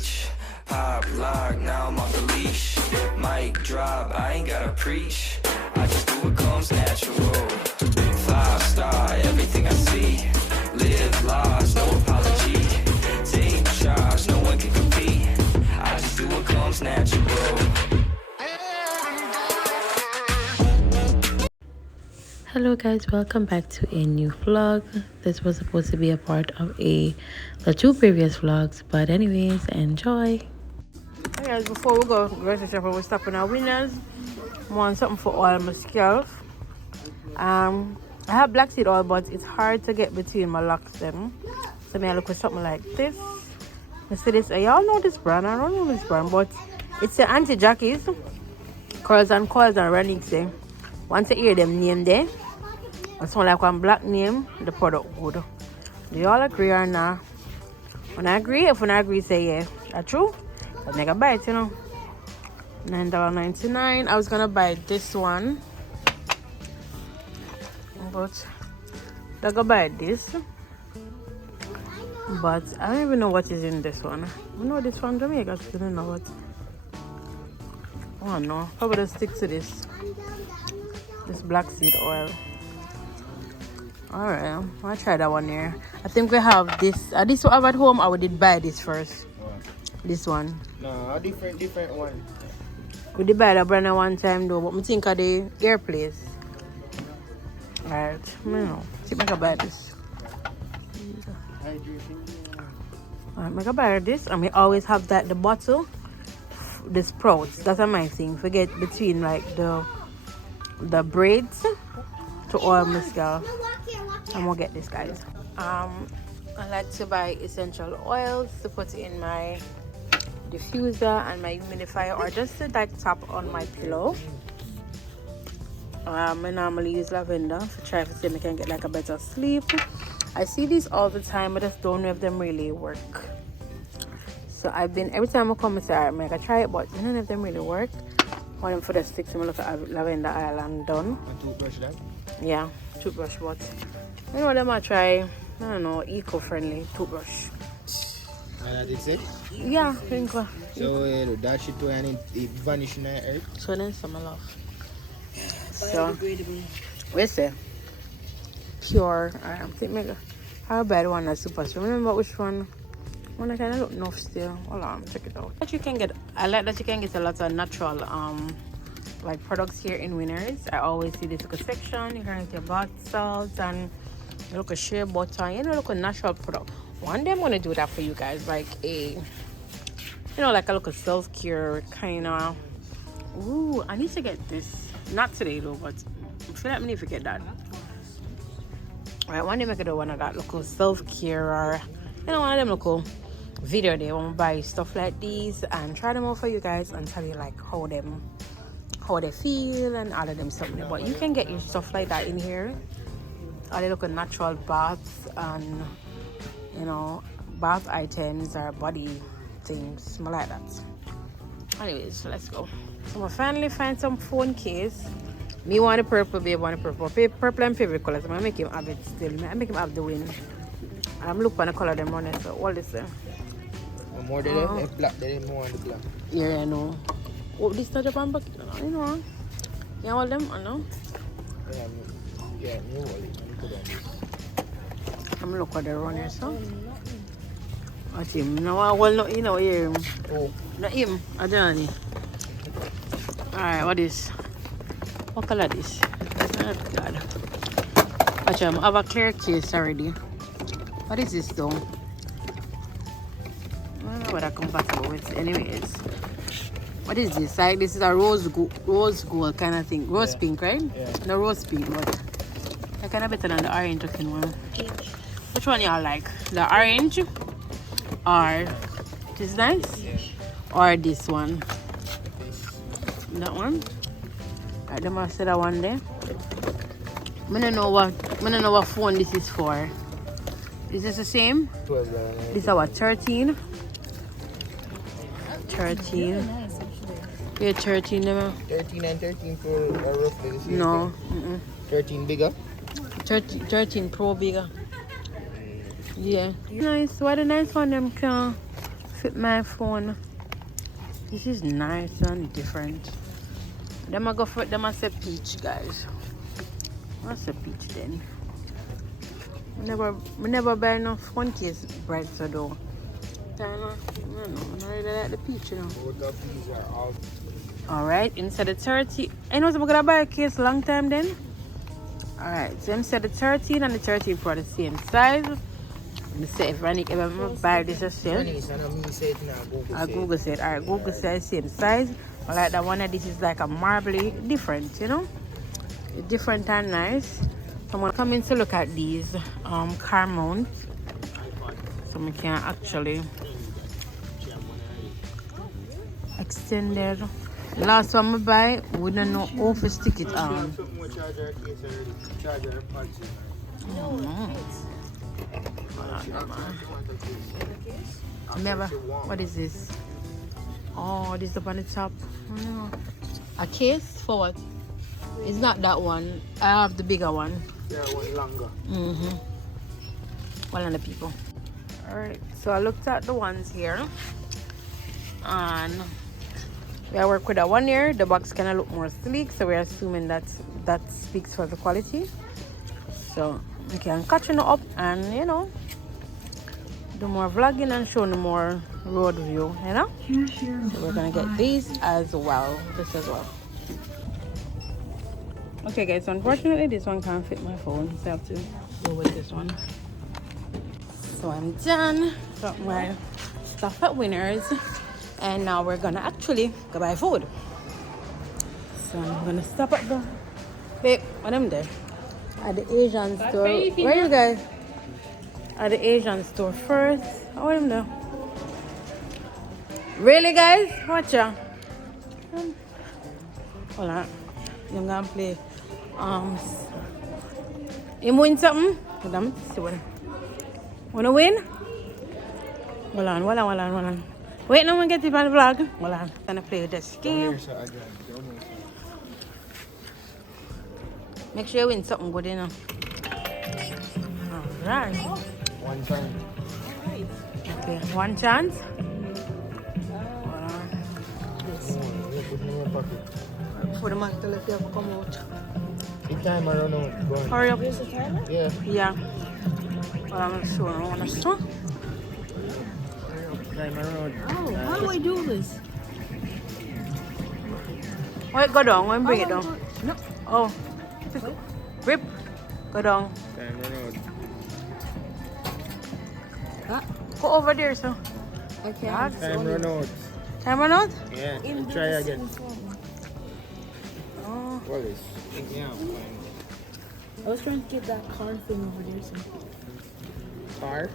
reach. Pop, lock, now I'm off the leash. Mic drop, I ain't gotta preach. I just do what comes natural. 5-star, everything I see. Live large, no apology. Take charge, no one can compete. I just do what comes natural. Hello guys, welcome back to a new vlog. This was supposed to be a part of the two previous vlogs, but anyways, enjoy. Hey guys, before we go grocery shopping, we're stopping our Winners. I want something for oil my scalp. I have black seed oil, but it's hard to get between my locks them. So I look for something like this. I see this, y'all know this brand, I don't know this brand, but it's the anti-jackies, curls and coils and Renix there. Once you hear them name there, it sound like one black name, the product good. Do y'all agree or not? When I agree, if when I agree, say yeah. That's true? I make a buy it, you know. $9.99. I was gonna buy this one, but I go buy this. But I don't even know what is in this one. I know this one Jamaica, I don't know what. Oh no, probably just stick to this black seed oil. Alright, I'll try that one here. I think we have this. This one I have at home, or we did buy this first? What? This one. No, a different one. We did buy that brand one time though, but I think of the air place. Alright, I don't know. See if I can buy this. Alright, I can buy this, and we always have that the bottle, the sprouts. That's my thing. Forget between like the braids to oil my scalp. I'm gonna get this, guys. I like to buy essential oils to put in my diffuser and my humidifier, or just to like tap on my pillow. I normally use lavender to try to see if I can get like a better sleep. I see these all the time, but I just don't know if them really work. So every time I come and say, alright, I'm gonna try it, but I don't know if them really work. Want them for the sticks, I'm gonna look at lavender oil and done. A toothbrush then? Yeah, toothbrush, but you know them I try, I don't know, eco-friendly toothbrush. And I did say? Yeah, I think so. So dash it to and it vanish in the earth. So then some I love. So where's it? Pure. I think maybe how bad one that's super strong. Remember which one? One I kind of look enough still. Hold on, check it out. But you can get, I like that you can get a lot of natural like products here in Winners. I always see this little section. You can get your bath salts and look a shea butter, you know, look a natural product. One day I'm gonna do that for you guys, like a, you know, like a look a self-care kind of. Ooh, I need to get this. Not today though, but I feel like I need to get that. Alright, one day I could do one of that local self-care, or you know, one of them local video they want to buy stuff like these and try them out for you guys and tell you like how they feel and all of them stuff. But you can get your stuff like that in here. All the local natural baths and, you know, bath items or body things, something like that. Anyways, let's go. So I finally find some phone case. Me want the purple, babe want the purple. Purple and favorite colors. I'm gonna make him have it still. I make him have the win. I'm looking at the color them running. So all this there. More than if black, then more on the black. Yeah, I know. Oh, this not Japan bucket, you know. You want them or no? Yeah, new wallet. I'm looking at the runner, so. Watch him. No, I will not, you know, hear him. Oh. Not him, I don't know. Alright, what is? What color is this? Oh, God. Watch him, I have a clear case already. What is this though? I don't know what I'm compatible with. Anyways. What is this? Like this is a rose gold kind of thing. Rose pink, right? Yeah. No rose pink, but I kind of better than the orange looking one. Which one y'all like? The orange or this nice? Yeah. Or this one? That one? Alright, them must say that one there. I don't know what phone this is for. Is this the same? 12. This is our 13. 13. Yeah, 13. 13 and 13 Pro are roughly the same. No. 13 bigger. 13 Pro bigger. Yeah. Nice. What a nice one them can fit my phone. This is nice and different. Them I go for them I say peach, guys. What's a peach then? We never buy no phone case bright so though. I don't really like the peach, you know. Both of these are all. Alright, instead of 30. I know I'm gonna buy a case long time then. Alright, so instead of 13 and the 13 Pro the same size. Me say if I ever buy this yourself. Google said, alright, Google said same size. But like that one of this is like a marbly different, you know? Different and nice. So I'm gonna come in to look at these car mounts. So we can actually extend it. Last one I buy, we don't know how to stick it on. Oh no. Never. What is this? Oh, this is up on the top. Oh. A case for what? It's not that one. I have the bigger one. Yeah, one longer. One of the people. Alright, so I looked at the ones here. And I work with a 1 year. The box kind of look more sleek, so we're assuming that speaks for the quality. So we can catch it up and, you know, do more vlogging and show more road view, you know. So we're gonna get these as well. This as well. Okay guys, so unfortunately this one can't fit my phone, so I have to go with this one. So I'm done. Got my stuff at Winners. And now we're gonna actually go buy food. So I'm gonna stop at the babe, what am there? At the Asian store. Where are you guys? At the Asian store first. Oh, am there? Really guys? Watch out. Hold on. I'm gonna play you win something? Hold on, see what. Wanna win? Hold on. Wait, no one get it on the vlog. Hold on, gonna play this game. Make sure you win something good, you know. Alright. One time. Okay, one chance. Put in your pocket. For the man till if you have to come out. The timer run out. Go on. Hurry up. Yeah. Yeah. Well, I'm not sure. I want to stop. Timer run out. Oh, how do I do this? Wait, go down. When bring it down. No. Oh. Rip. Go down. Timer run out. Huh? Go over there, so. Okay. Time run out. Time run out? Yeah. Try again. Oh. Wallace. Yeah. I was trying to get that car thing over there. So. Car.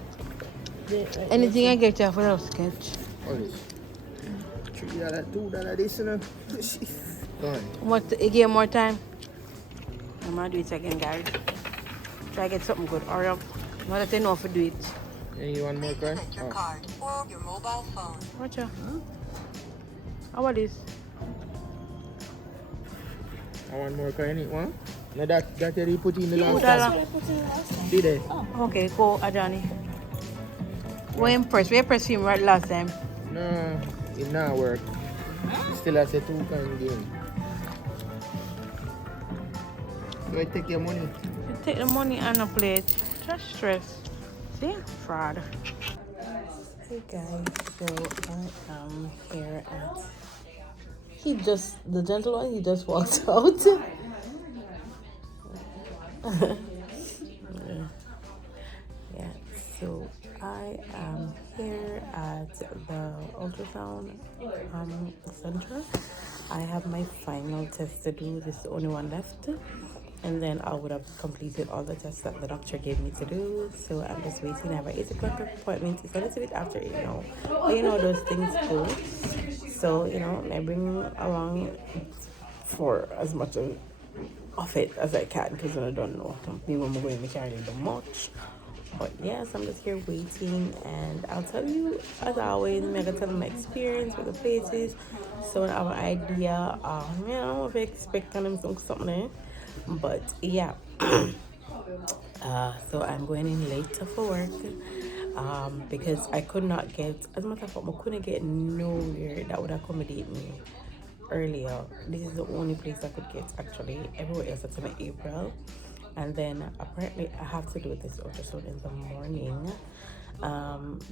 Anything I get you for those sketch. Wallace. $3, $2 this, you know. Go on. What? You give more time? I'm gonna do it again, guys. Try to get something good. Hurry up. Not that they know if to do it. And you want more car? Your card or your mobile phone. Watch out. How about this? I want more car. Any one? No, that you put in the last $2. I put in the last time. Did they? Okay, go, Adani. We impressed. We impressed him right last time. No, it not work. Still has a 2 kind game. So I take your money. You take the money and a plate. Just stress. See? Fraud. Hey guys, so I am here at... the gentleman, he just walked out. Yeah, so I am here at the ultrasound center. I have my final test to do. This is the only one left, and then I would have completed all the tests that the doctor gave me to do. So I'm just waiting. I have an 8 o'clock appointment. It's a little bit after 8 now, but you know those things go. So you know I bring along for as much of it as I can, because I don't know maybe I'm going to carry that much. But yes, I'm just here waiting, and I'll tell you as always. I'm gonna tell my experience with the places, so I have an idea. You know, if I expect them something there. But yeah, so I'm going in later for work. because I could not get, as a matter of fact, I couldn't get nowhere that would accommodate me earlier. This is the only place I could get actually. Everywhere else until April. And then apparently I have to do this ultrasound in the morning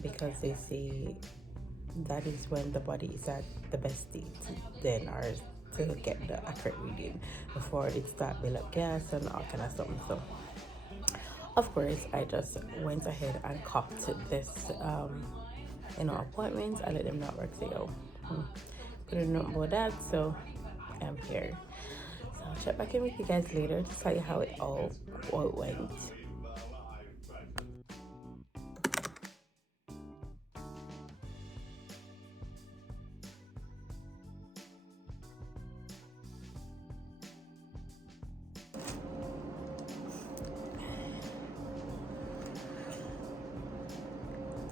because they say that is when the body is at the best state then ours to get the accurate reading before it start build up gas and all kind of stuff. So of course I just went ahead and copped this appointments. I let them not work, so couldn't know about that, so I'm here. So I'll check back in with you guys later to tell you how it all went.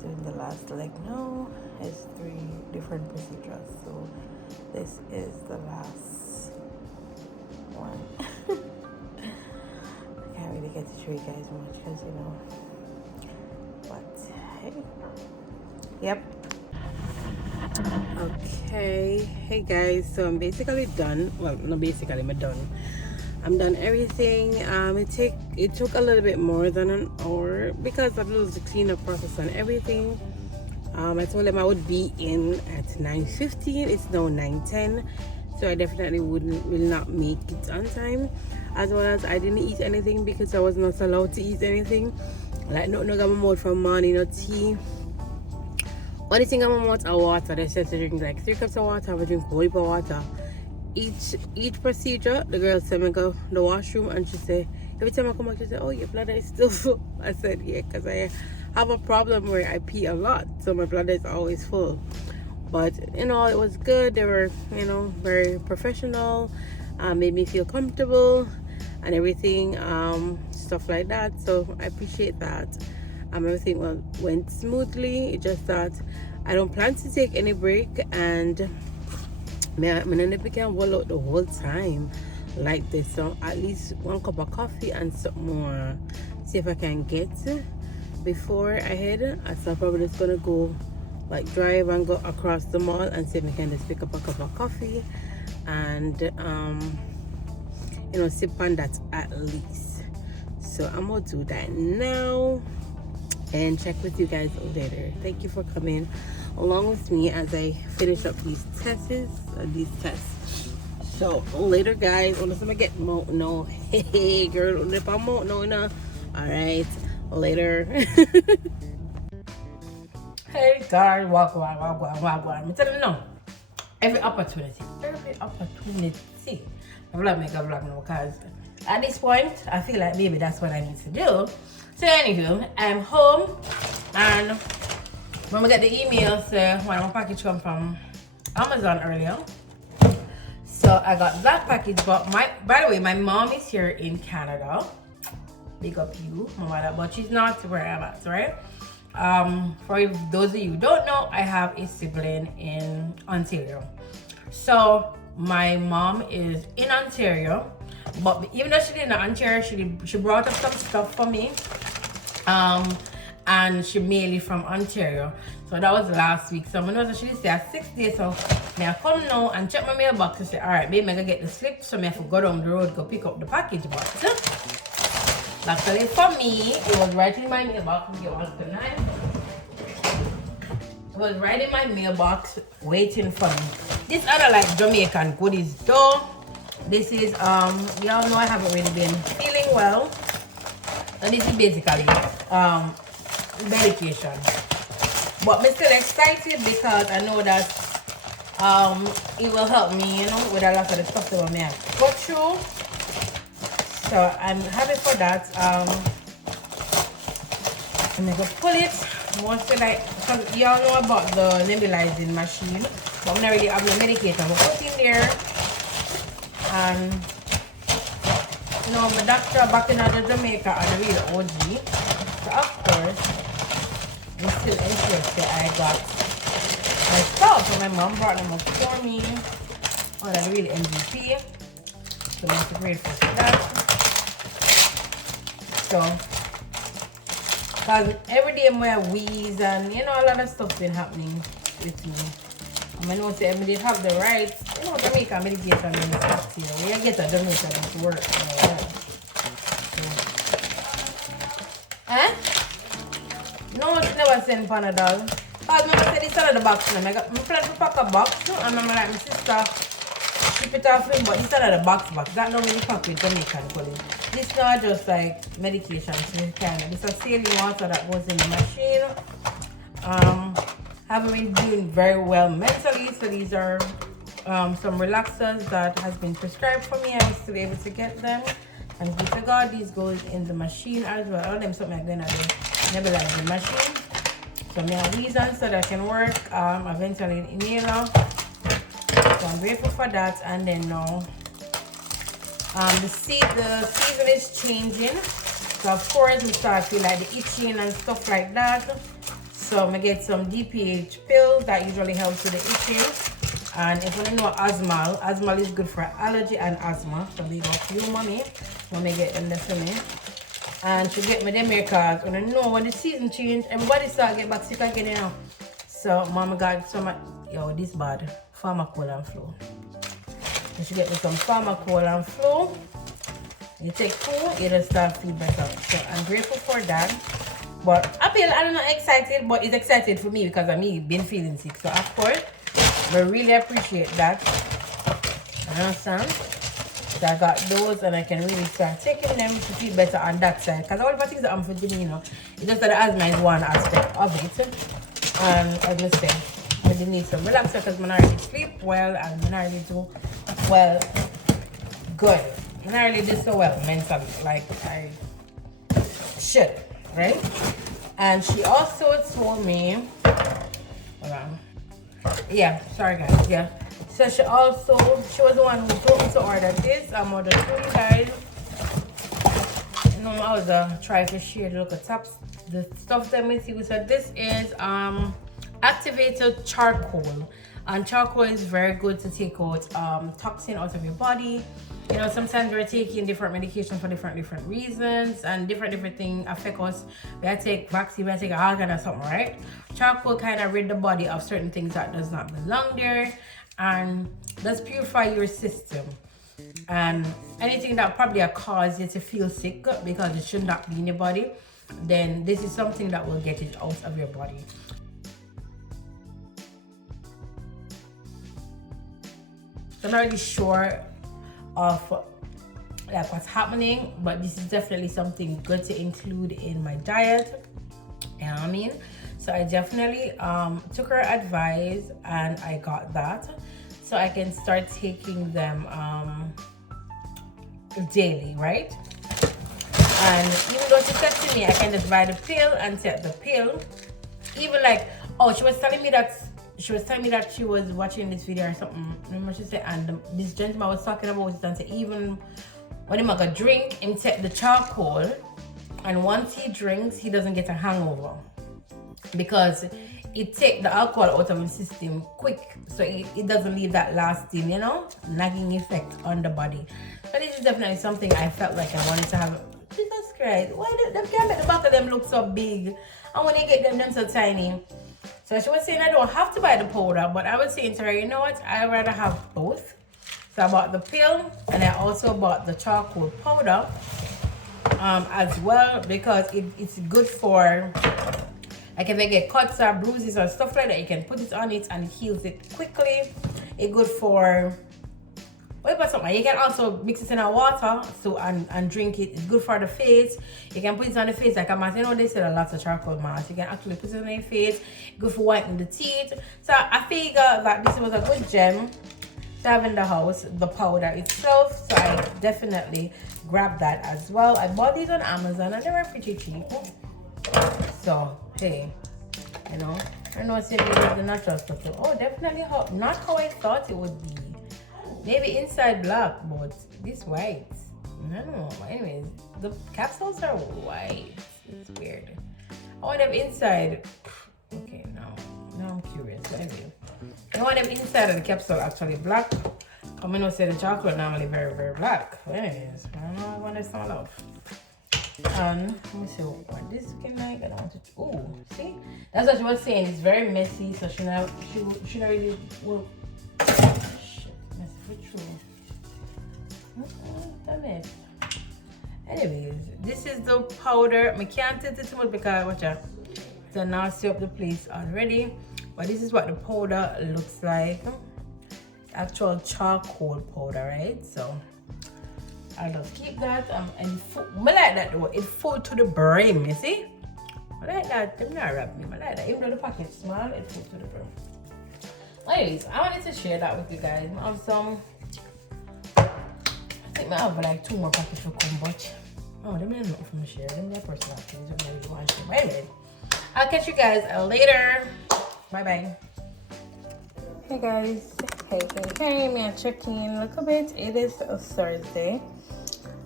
Doing the last leg now. It's 3 different procedures, so this is the last one. I can't really get to show you guys much because but hey, yep. Okay, hey guys, so I'm basically done. Well, not basically, I'm done. I'm done everything. It took a little bit more than an hour because I was the cleanup process and everything. I told them I would be in at 9:15. It's now 9:10, so I definitely will not make it on time. As well as I didn't eat anything because I was not allowed to eat anything. Like no got my mouth from morning, no tea. Only thing I'm mouth are water. They said to drink like 3 cups of water. I drink whole heap of water. Each procedure, the girl said me go to the washroom, and she said every time I come back she said, oh, your bladder is still full. I said yeah, because I have a problem where I pee a lot, so my bladder is always full. But it was good. They were very professional, made me feel comfortable and everything, stuff like that, so I appreciate that. Everything went smoothly. It's just that I don't plan to take any break, and I never can hold out the whole time like this. So at least 1 cup of coffee and some more. See if I can get before I head. So I'm probably just gonna go drive and go across the mall and see if I can just pick up a cup of coffee and sip on that at least. So I'm gonna do that now and check with you guys later. Thank you for coming along with me as I finish up these tests. So later, guys. Unless I get no, hey girl, if I'm no. All right, later. Hey guys, walk on. Me tell them no. Every opportunity. I will make a vlog now because at this point I feel like maybe that's what I need to do. So anywho, I'm home, and when we get the email, when my package come from Amazon earlier, so I got that package. But by the way, my mom is here in Canada. Big up you, my mother, but she's not where I'm at, right? For those of you who don't know, I have a sibling in Ontario. So my mom is in Ontario, but even though she did in Ontario, she brought up some stuff for me. And she mailed it from Ontario. So that was last week. So I know she stay at 6 days. So I come now and check my mailbox and say, alright, babe, I'm gonna get the slip. So I have to go down the road, go pick up the package box. Luckily for me, it was right in my mailbox. It was right in my mailbox waiting for me. This other Jamaican goodies though. This is y'all know I haven't really been feeling well. And this is basically medication. But I'm still excited because I know that it will help me, with a lot of the stuff that I may have to go through. So I'm happy for that. I'm gonna pull it. Mostly because y'all know about the nebulizing machine, but I'm not really having the medication. I'm put in there, and my doctor back in Jamaica are the real OG. So of course, I'm still interested. I got my stuff, so my mom brought them up for me. Oh, that's the real MVP. So I'm grateful for that. So Because every day I wheeze and you know a lot of stuff been happening with me. I know say every day have the right, you know, Jamaica medication and stuff here. We get a Jamaica that work. Eh? No, never send Panadol. Because I said this out of the box. I plan to pack a box and I'm like my sister ship it off him, but this out of the box. That don't really pack with Jamaican pudding. This not just like medication, so this is saline water that goes in the machine. Haven't been doing very well mentally, so these are some relaxers that has been prescribed for me. I'm still able to get them. And good to God, these goes in the machine as well. All them something I'm gonna do. Nebulize the machine. So me a wheeze on so that I can work. Eventually an inhaler. So I'm grateful for that. And then now the season is changing. So of course we start feel like the itching and stuff like that. So I'm gonna get some DPH pills that usually helps with the itching. And if you know asthma is good for allergy and asthma. So we got few mommy. When I get them there for me. And she get me them here because when I know when the season change, everybody start get back sick again, you know. So mama got some this bad. Pharmacol and flu. And she get me some Pharmacol and flu. You take 2, you just start feel better. So I'm grateful for that. But I don't know excited, but it's excited for me because of me been feeling sick. So of course, I really appreciate that. You understand? So I got those and I can really start taking them to feel better on that side. Because all the things that I'm feeling, you know, it's just that the asthma is one aspect of it. And as I said, I do need some relaxer because I already sleep well and I already do well good. I already do so well mentally, like I should, right? And she also told me, hold on. Yeah, sorry guys, yeah. So she was the one who told me to order this. I'm ordering for you guys. You know, I was trying to share the look at the stuff that we see. So this is activated charcoal. And charcoal is very good to take out toxin out of your body. You know, sometimes we're taking different medication for different reasons, and different things affect us. We have to take vaccine, we have to take all kind of something, right? Charcoal kind of rid the body of certain things that does not belong there, and does purify your system. And anything that probably cause you to feel sick because it should not be in your body, then this is something that will get it out of your body. So I'm not really sure of like what's happening, but this is definitely something good to include in my diet. You know what I mean? So I definitely took her advice and I got that, so I can start taking them daily, right? And even though she said to me I can just buy the pill and take the pill, even like, oh, she was telling me that she was watching this video or something. Remember she said, and this gentleman was talking about it and said even when he make a drink, him take the charcoal, and once he drinks, he doesn't get a hangover because it take the alcohol out of his system quick, so it doesn't leave that lasting, you know, nagging effect on the body. So this is definitely something I felt like I wanted to have. Jesus Christ, why them can't make the back of them look so big, and when you get them so tiny? So she was saying I don't have to buy the powder, but I was saying to her, you know what, I'd rather have both. So I bought the pill and I also bought the charcoal powder as well, because it's good for, like if I get cuts or bruises or stuff like that, you can put it on it and it heals it quickly. It's good for, you can also mix it in a water and drink it. It's good for the face. You can put it on the face like a mask. You know they sell a lot of charcoal mask. You can actually put it on your face. Good for whitening the teeth. So I figured that this was a good gem to have in the house, the powder itself. So I definitely grabbed that as well. I bought these on Amazon and they were pretty cheap. So hey, you know, I know it's the natural stuff. Oh, definitely not how I thought it would be. Maybe inside black, but this white. I don't know. Anyways, the capsules are white. It's weird. I want them inside. Okay, now I'm curious. Anyway, I want them inside of the capsule actually black. I'm gonna say the chocolate normally very, very black. But anyways, I don't know. I want to smell off. And let me see what this is looking like. I don't want to. Oh, see, that's what she was saying. It's very messy, so she not really will. Shit, messy for true. Damn it. Anyways, this is the powder. I can't tell it too much because watch out. So now see up the place already. But this is what the powder looks like. Actual charcoal powder, right? So I'll just keep that. And I like that though. It full to the brim, you see? I like that. Them not wrap me. I like that. Even though the package small, it full to the brim. Anyways, I wanted to share that with you guys. I have some. I think I have like 2 more packets to come, but oh, them ain't not from share. Them are personal things. I really want to share. But anyway, I'll catch you guys later. Bye bye. Hey guys, hey, me and checking in a little bit. It is a Thursday,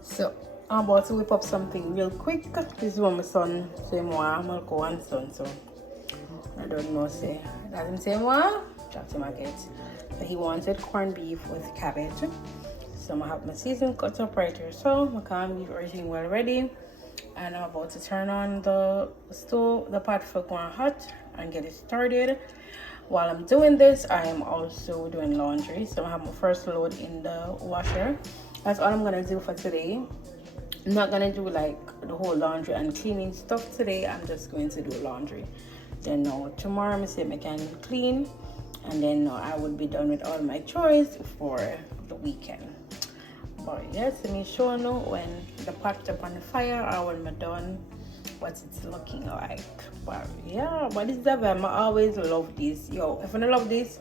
so I'm about to whip up something real quick. This is what my son say more. I'm gonna go on son, so I don't know. Say doesn't say more. Drop to market. So he wanted corned beef with cabbage. So I'm gonna have my season cut up right here. So I can leave everything well ready, and I'm about to turn on the stove, the pot for going hot, and get it started. While I'm doing this, I am also doing laundry. So I have my first load in the washer. That's all I'm gonna do for today. I'm not gonna do like the whole laundry and cleaning stuff today. I'm just going to do laundry. Then tomorrow I say I can clean, and then I would be done with all my chores for the weekend. But yes, let me show you when the pot up on the fire or when I'm done what it's looking like. But yeah, but this is the vibe. I always love this. Yo, if you don't love this,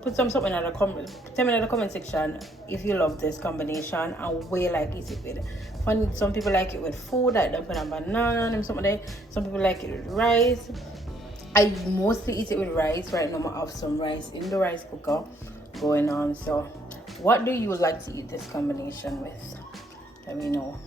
put something in the comment. Tell me in the comment section if you love this combination and where you like it with. Some people like it with food, like they put a banana and something like that. Some people like it with rice. I mostly eat it with rice. Right now I have some rice in the rice cooker going on. So what do you like to eat this combination with? Let me know.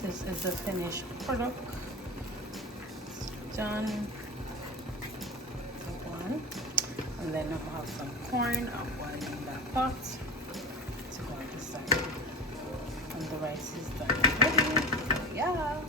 This is the finished product. It's done. One. And then I'll have some corn. I'll boil in that pot to go on the side. And the rice is done already. So yeah.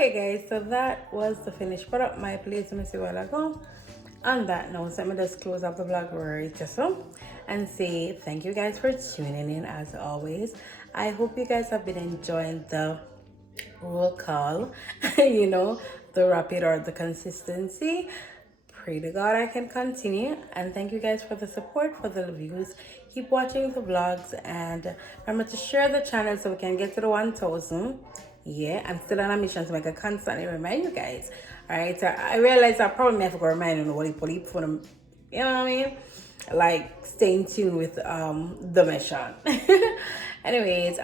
Okay guys, so that was the finished product. My place, let me see a while ago. On that note, let me just close up the vlog right just so and say thank you guys for tuning in as always. I hope you guys have been enjoying the roll call, you know, the rapid or the consistency. Pray to God I can continue, and thank you guys for the support, for the views. Keep watching the vlogs, and remember to share the channel so we can get to the 1,000. Yeah, I'm still on a mission to make a constantly remind you guys. All right, so I realize I probably have to go remind you what for them. You know what I mean? Like stay in tune with the mission. Anyways,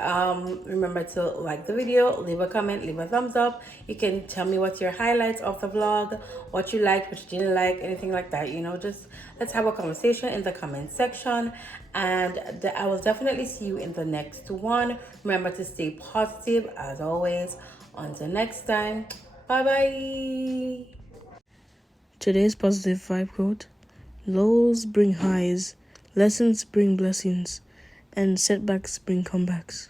remember to like the video, leave a comment, leave a thumbs up. You can tell me what's your highlights of the vlog, what you liked, what you didn't like, anything like that. You know, just let's have a conversation in the comment section, and I will definitely see you in the next one. Remember to stay positive as always. Until next time, bye bye. Today's positive vibe quote: lows bring highs, lessons bring blessings, and setbacks bring comebacks.